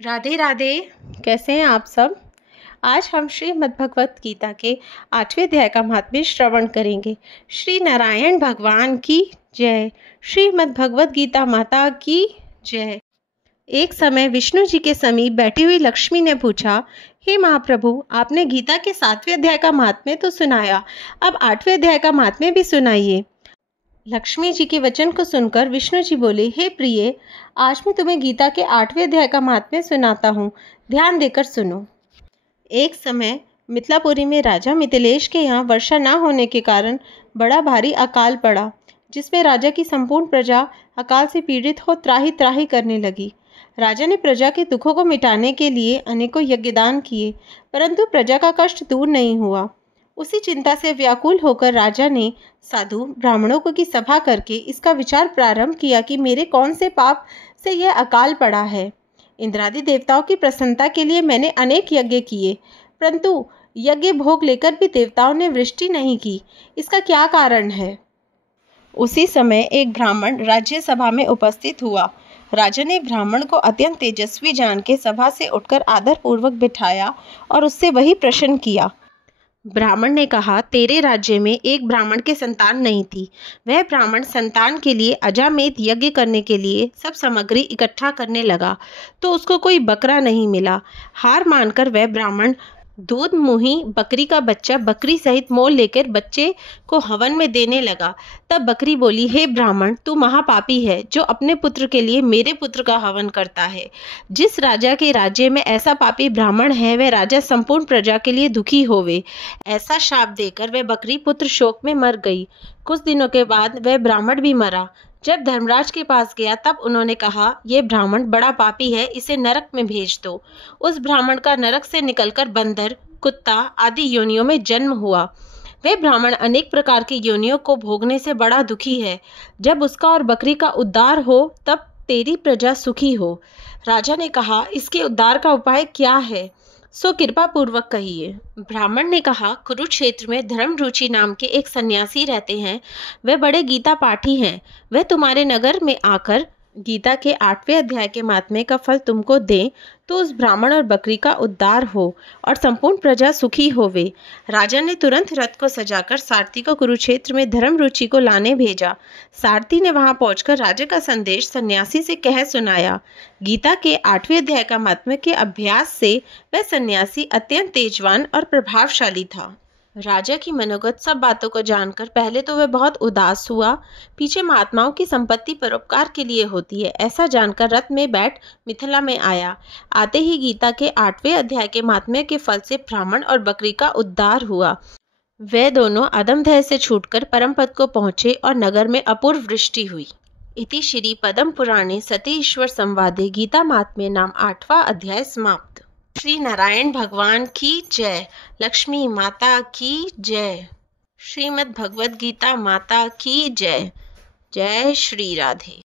राधे राधे। कैसे हैं आप सब। आज हम श्रीमद् भगवत गीता के 8वें अध्याय का महात्म्य श्रवण करेंगे। श्री नारायण भगवान की जय। श्रीमद् भगवत गीता माता की जय। एक समय विष्णु जी के समीप बैठी हुई लक्ष्मी ने पूछा, हे महाप्रभु, आपने गीता के 7वें अध्याय का महात्म्य तो सुनाया, अब 8वें अध्याय का महात्म्य भी सुनाइए। लक्ष्मी जी के वचन को सुनकर विष्णु जी बोले, हे प्रिय, आज मैं तुम्हें गीता के 8वें अध्याय का महात्म्य सुनाता हूँ, ध्यान देकर सुनो। एक समय मिथिलापुरी में राजा मिथिलेश के यहाँ वर्षा न होने के कारण बड़ा भारी अकाल पड़ा, जिसमें राजा की संपूर्ण प्रजा अकाल से पीड़ित हो त्राही त्राही करने लगी। राजा ने प्रजा के दुखों को मिटाने के लिए अनेकों यज्ञदान किए, परंतु प्रजा का कष्ट दूर नहीं हुआ। उसी चिंता से व्याकुल होकर राजा ने साधु ब्राह्मणों की सभा करके इसका विचार प्रारंभ किया कि मेरे कौन से पाप से यह अकाल पड़ा है। इंद्रादि देवताओं की प्रसन्नता के लिए मैंने अनेक यज्ञ किए, परंतु यज्ञ भोग लेकर भी देवताओं ने वृष्टि नहीं की, इसका क्या कारण है। उसी समय एक ब्राह्मण राज्य सभा में उपस्थित हुआ। राजा ने ब्राह्मण को अत्यंत तेजस्वी जान के सभा से उठकर आदर पूर्वक बिठाया और उससे वही प्रश्न किया। ब्राह्मण ने कहा, तेरे राज्य में एक ब्राह्मण के संतान नहीं थी। वह ब्राह्मण संतान के लिए अजामेत यज्ञ करने के लिए सब सामग्री इकट्ठा करने लगा, तो उसको कोई बकरा नहीं मिला। हार मानकर वह ब्राह्मण दूध मुही बकरी का बच्चा बकरी सहित मोल लेकर बच्चे को हवन में देने लगा। तब बकरी बोली, हे ब्राह्मण, तू महापापी है जो अपने पुत्र के लिए मेरे पुत्र का हवन करता है। जिस राजा के राज्य में ऐसा पापी ब्राह्मण है, वह राजा संपूर्ण प्रजा के लिए दुखी होवे। ऐसा शाप देकर वह बकरी पुत्र शोक में मर गई। कुछ दिनों के बाद वह ब्राह्मण भी मरा। जब धर्मराज के पास गया तब उन्होंने कहा, यह ब्राह्मण बड़ा पापी है, इसे नरक में भेज दो। उस ब्राह्मण का नरक से निकलकर बंदर, कुत्ता आदि योनियों में जन्म हुआ। वह ब्राह्मण अनेक प्रकार की योनियों को भोगने से बड़ा दुखी है। जब उसका और बकरी का उद्धार हो तब तेरी प्रजा सुखी हो। राजा ने कहा, इसके उद्धार का उपाय क्या है, सो कृपा पूर्वक कहिए। ब्राह्मण ने कहा, कुरुक्षेत्र में धर्म रुचि नाम के एक सन्यासी रहते हैं। वह बड़े गीता पाठी हैं। वह तुम्हारे नगर में आकर गीता के 8वें अध्याय के महात्म्य का फल तुमको दें, तो उस ब्राह्मण और बकरी का उद्धार हो और संपूर्ण प्रजा सुखी होवे। राजा ने तुरंत रथ को सजाकर सारथी को कुरुक्षेत्र में धर्म रुचि को लाने भेजा। सारथी ने वहां पहुंचकर राजा का संदेश सन्यासी से कह सुनाया। गीता के 8वें अध्याय का महात्म्य के अभ्यास से वह सन्यासी अत्यंत तेजवान और प्रभावशाली था। राजा की मनोगत सब बातों को जानकर पहले तो वह बहुत उदास हुआ। पीछे महात्माओं की संपत्ति परोपकार के लिए होती है, ऐसा जानकर रथ में बैठ मिथिला में आया। आते ही गीता के 8वें अध्याय के महात्म्य के फल से ब्राह्मण और बकरी का उद्धार हुआ। वे दोनों अदम भय से छूटकर परम पद को पहुंचे और नगर में अपूर्व वृष्टि हुई। इति श्री पद्म पुराणे सती ईश्वर संवादे गीता महात्म्य नाम 8वां अध्याय समाप्त। श्री नारायण भगवान की जय। लक्ष्मी माता की जय। श्रीमद् भगवत गीता माता की जय। जय श्री राधे।